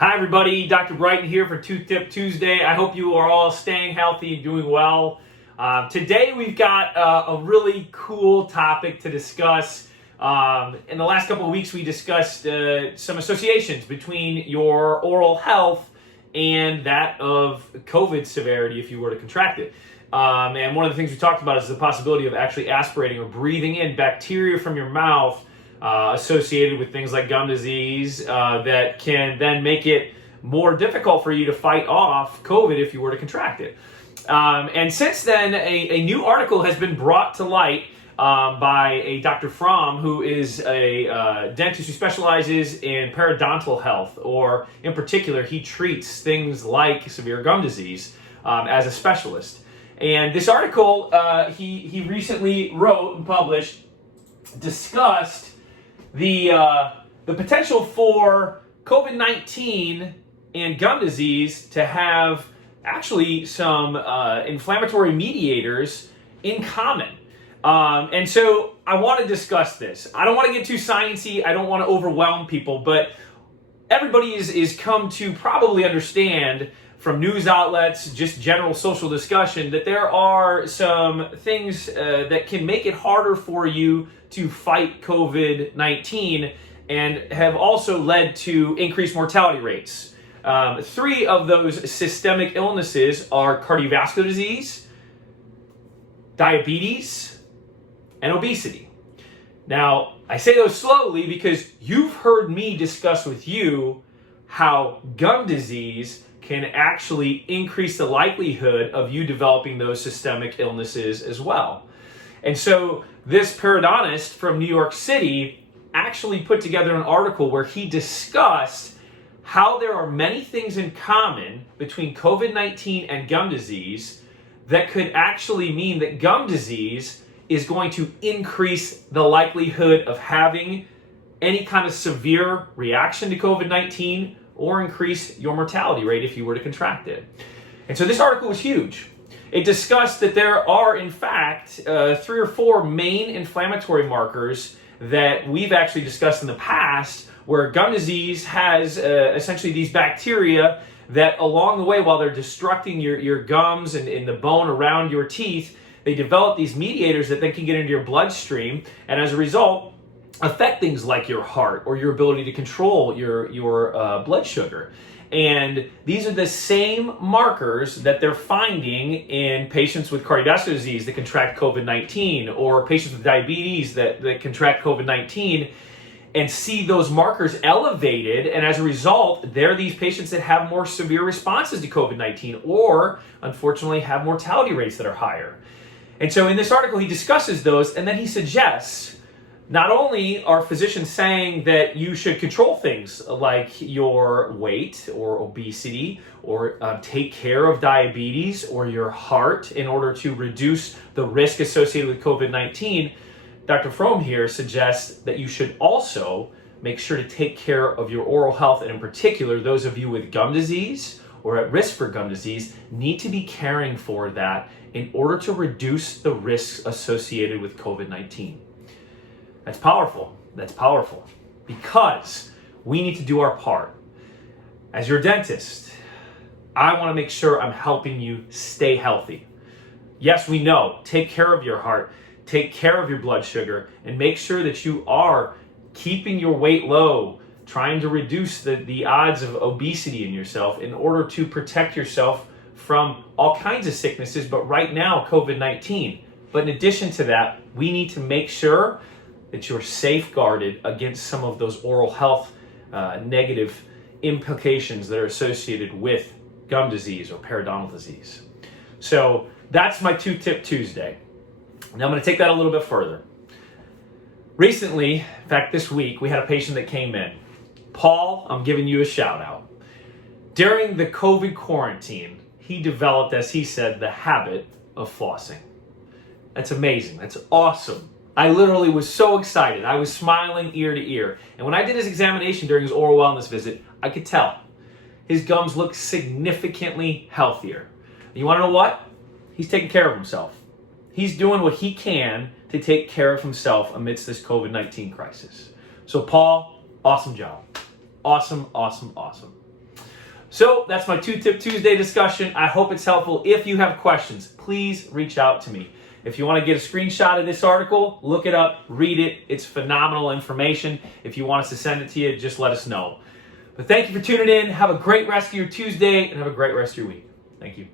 Hi everybody, Dr. Bryton here for Tooth Tip Tuesday. I hope you are all staying healthy and doing well. Today we've got a really cool topic to discuss. In the last couple of weeks we discussed some associations between your oral health and that of COVID severity if you were to contract it. And one of the things we talked about is the possibility of actually aspirating or breathing in bacteria from your mouth associated with things like gum disease that can then make it more difficult for you to fight off COVID if you were to contract it. And since then, a new article has been brought to light by a Dr. Fromm, who is a dentist who specializes in periodontal health, or in particular, he treats things like severe gum disease as a specialist. And this article he recently wrote and published discussed the potential for COVID-19 and gum disease to have actually some inflammatory mediators in common. And so I want to discuss this. I don't want to get too sciencey. I don't want to overwhelm people, but everybody is come to probably understand from news outlets, just general social discussion, that there are some things that can make it harder for you to fight COVID-19 and have also led to increased mortality rates. Three of those systemic illnesses are cardiovascular disease, diabetes, and obesity. Now, I say those slowly because you've heard me discuss with you how gum disease can actually increase the likelihood of you developing those systemic illnesses as well. And so this periodontist from New York City actually put together an article where he discussed how there are many things in common between COVID-19 and gum disease that could actually mean that gum disease is going to increase the likelihood of having any kind of severe reaction to COVID-19 or increase your mortality rate if you were to contract it. And so this article was huge. It discussed that there are, in fact, 3 or 4 main inflammatory markers that we've actually discussed in the past, where gum disease has essentially these bacteria that along the way, while they're destructing your gums and in the bone around your teeth, they develop these mediators that then can get into your bloodstream, and as a result, affect things like your heart or your ability to control your blood sugar. And these are the same markers that they're finding in patients with cardiovascular disease that contract COVID-19, or patients with diabetes that contract COVID-19, and see those markers elevated. And as a result, they're these patients that have more severe responses to COVID-19, or unfortunately have mortality rates that are higher. And so in this article, he discusses those, and then he suggests not only are physicians saying that you should control things like your weight or obesity, or take care of diabetes or your heart in order to reduce the risk associated with COVID-19, Dr. Fromm here suggests that you should also make sure to take care of your oral health, and in particular, those of you with gum disease or at risk for gum disease need to be caring for that in order to reduce the risks associated with COVID-19. That's powerful. That's powerful because we need to do our part. As your dentist, I want to make sure I'm helping you stay healthy. Yes, we know, take care of your heart, take care of your blood sugar, and make sure that you are keeping your weight low, trying to reduce the odds of obesity in yourself in order to protect yourself from all kinds of sicknesses, but right now, COVID-19. But in addition to that, we need to make sure that you're safeguarded against some of those oral health negative implications that are associated with gum disease or periodontal disease. So that's my Tooth Tip Tuesday. Now I'm going to take that a little bit further. Recently, in fact this week, we had a patient that came in. Paul, I'm giving you a shout out. During the COVID quarantine, he developed, as he said, the habit of flossing. That's amazing. That's awesome. I literally was so excited. I was smiling ear to ear. And when I did his examination during his oral wellness visit, I could tell his gums looked significantly healthier. And you want to know what? He's taking care of himself. He's doing what he can to take care of himself amidst this COVID-19 crisis. So Paul, awesome job. Awesome, awesome, awesome. So that's my 2-Tip Tuesday discussion. I hope it's helpful. If you have questions, please reach out to me. If you want to get a screenshot of this article, look it up, read it. It's phenomenal information. If you want us to send it to you, just let us know. But thank you for tuning in. Have a great rest of your Tuesday and have a great rest of your week. Thank you.